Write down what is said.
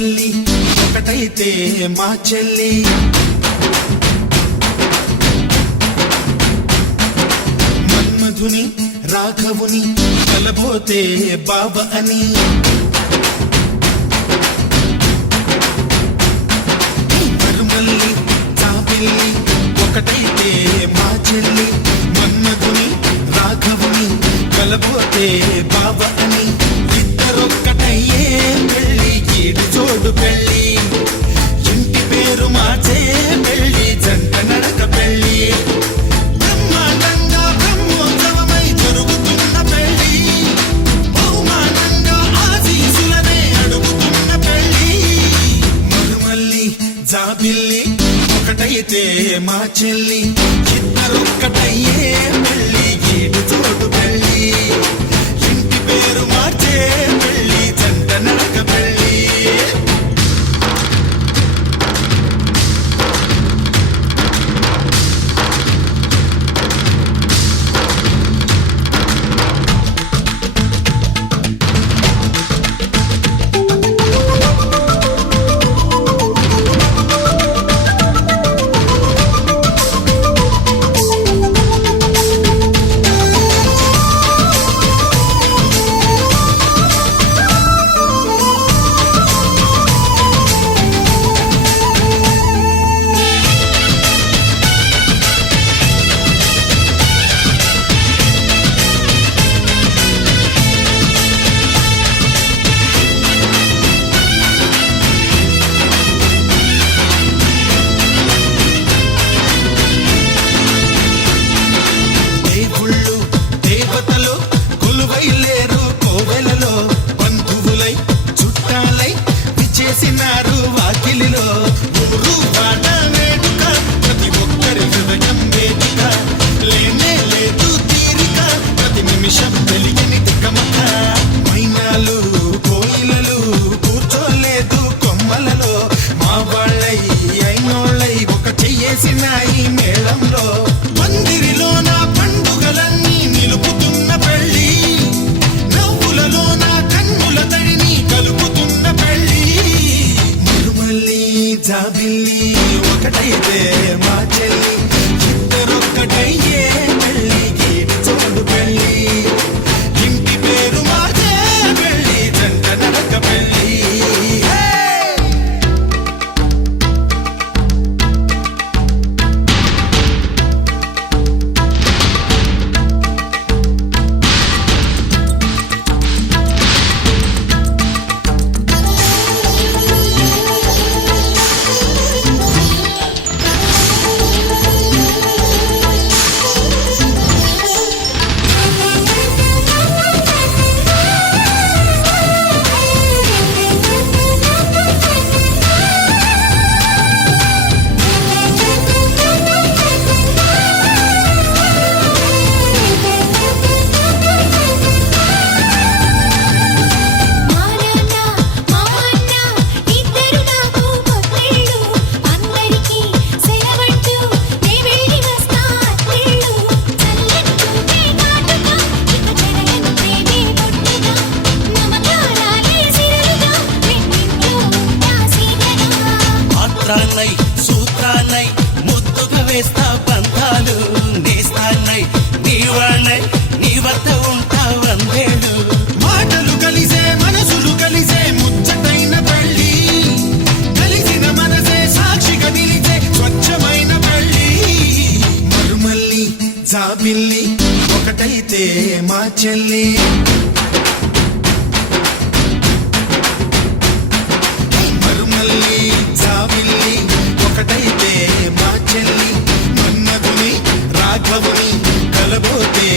జాబిల్లి ఒకటైతే మా చెల్లి మన్మధుని రాఘవుని కలబోతే బావ అని మరుమల్లి జాబిల్లి ఒకటైతే మా చెల్లి మన్మధుని రాఘవుని కలబోతే బావ అని ఇద్దరొక్కటయ్యే పెళ్ళి ఈడు జోడు పెళ్ళి ఇంటి పేరు మార్చే పెళ్ళి జంట నడక పెళ్ళి బ్రహ్మాండంగా బ్రహ్మోత్సవమై జరుగుతున్న పెళ్ళి బహుమానంగా ఆశీసులనే అడుగుతున్న పెళ్ళి మరుమల్లి జాబిల్లి ఒకటైతే మా చెల్లి ఇద్దరొక్కటయ్యే పెళ్ళి ఈడు జోడు పెళ్ళి ఇంటి పేరు మార్చే పెళ్ళి జంట నడక పెళ్ళి వాకిలిలో ఊరు పాట వేడుక ప్రతి ఒక్కరి హృదయం వేదిక లేనే లేదు తీరిక ప్రతి నిమిషం తెలియని తికమక మైనాలు కోయిలలు కూర్చోలేదు కొమ్మలలో మా వాళ్ళై అయినోళ్ళై ఒక చెయ్యేసిన ఈ మేళంలో మందిరిలో నా పండుగలన్నీ నిలుపుతున్న పెళ్ళి నవ్వులలో నా కన్నుల తడిని కలుపుతున్న పెళ్ళి జాబిల్లి ఒకటైతే మా చెల్లి ఇద్దరొక్కటయ్యే పెళ్ళి గీడి చోడు పెళ్ళి ఇంటి పేరు మార్చే పెళ్ళి జంట నడక పెళ్ళి సూత్రాన్నై ముద్దుగా వేస్తా పంతాలు నేస్తాన్నై నీవాణ్ణై నీ వద్ద ఉంటా వందేళ్ళు మాటలు కలిసే మనసులు కలిసే ముచ్చటైన పెళ్ళి కలిసిన మనసే సాక్షిగా నిలిచే స్వచ్ఛమైన పెళ్ళి మరుమల్లి జాబిల్లి ఒకటైతే మా చెల్లి మరుమల్లి జాబిల్లి ఒకటైతే మా చెల్లి మన్మధుని రాఘవుని కలబోతే